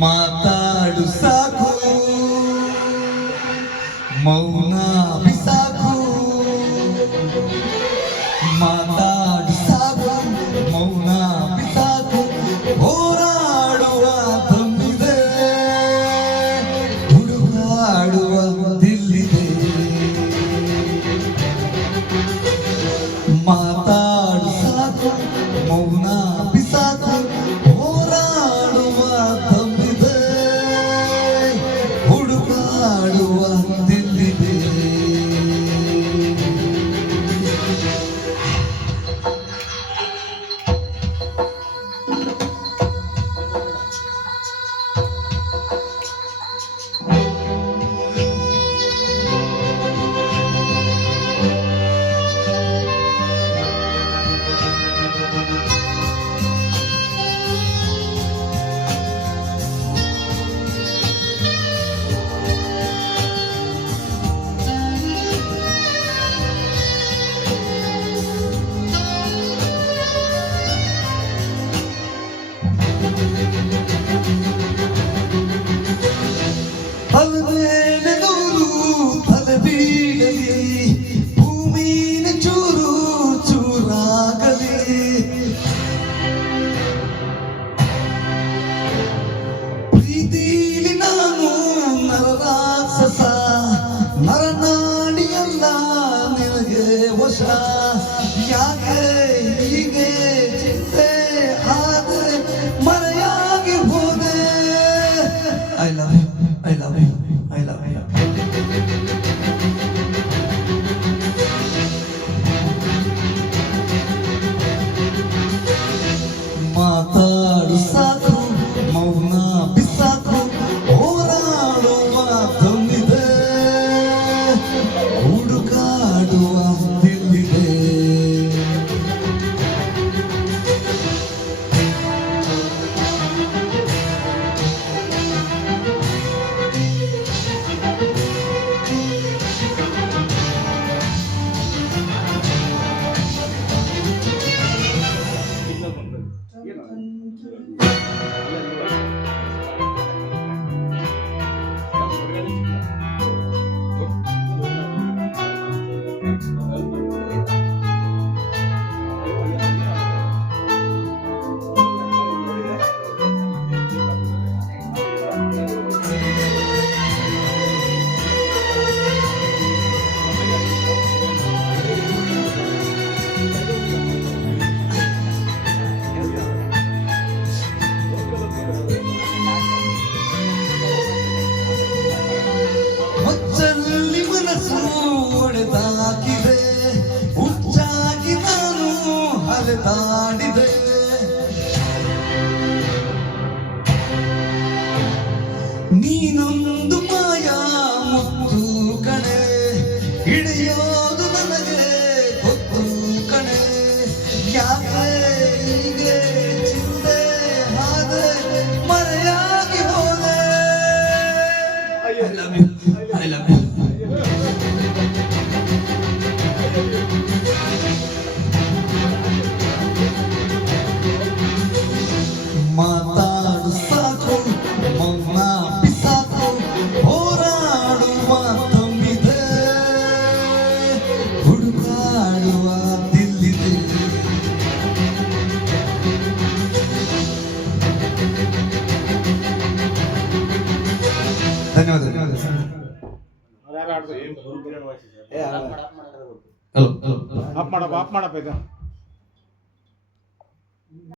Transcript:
ಮಾತಾಡು ಸಾಕು ಮೌನ ಬಿಸಾಕು ಮಾತಾಡು ಸಾಕು ಮೌನ ಬಿಸಾಕು ಹೋರಾಡುವ ತಂದಿದೆ ಹುಡುಗಾಡುವ ದಿಲ್ಲಿದೆ ಮಾತಾಡು ಸಾಕು ಮೌನ ಬಿಸಾಕು ಹೋರಾಡುವ ತಂದಿದೆ ಹುಡುಗಾಡುವ ದಿಲ್ಲಿದೆ ಭೂಮಿನ ಚೂರು ಚೂರಾಗಲಿ ಪ್ರೀತಿಲಿ ನಾನು ನರರಾಕ್ಷಸ ನರನಾಡಿಯಲ್ಲ ನಿನಗೆ ವಶ ಯಾಕೆ ಹೀಗೆ ಚಿಂತೆ ಆದರೆ ಮರೆಯಾಗಿ ಹೋದೆ I love you I love you I love you ಮಾತಾಡು ಸಾಕು ಮೌನ ಬಿಸಾಕು ಹೋರಾಡುವ ತಂದಿದೆ ಹುಡುಕಾಡುವ ದಿಲ್ಲಿದೆ ಮುಚ್ಚಲ್ಲಿ ಮನಸ್ಸು ಒಡೆದಾಕಿದೆ ಹುಚ್ಚಾಗಿ ನಾನು ಅಲೆದಾಡಿದೆ ನೀನೊಂದು ಮಾಯಾ ಮುತ್ತು ಕಣೆ ಹಿಡಿಯೋದು ನನಗೆ ಗೊತ್ತು ಕಣೆ ಯಾಕೆ ಹೀಗೆ ಚಿಂತೆ ಆದೆ ಮರೆಯಾಗಿ ಹೋದೆ I love you I love you. ಮಾತಾಡು ಸಾಕು ಮೌನ ಬಿಸಾಕು ಹೋರಾಡುವ ತಂದಿದೆ ಹುಡುಕಾಡುವ ದಿಲ್ಲಿದೆ ಧನ್ಯವಾದ ಆಪ್ ಮಾಡಪ್ಪ ಈಗ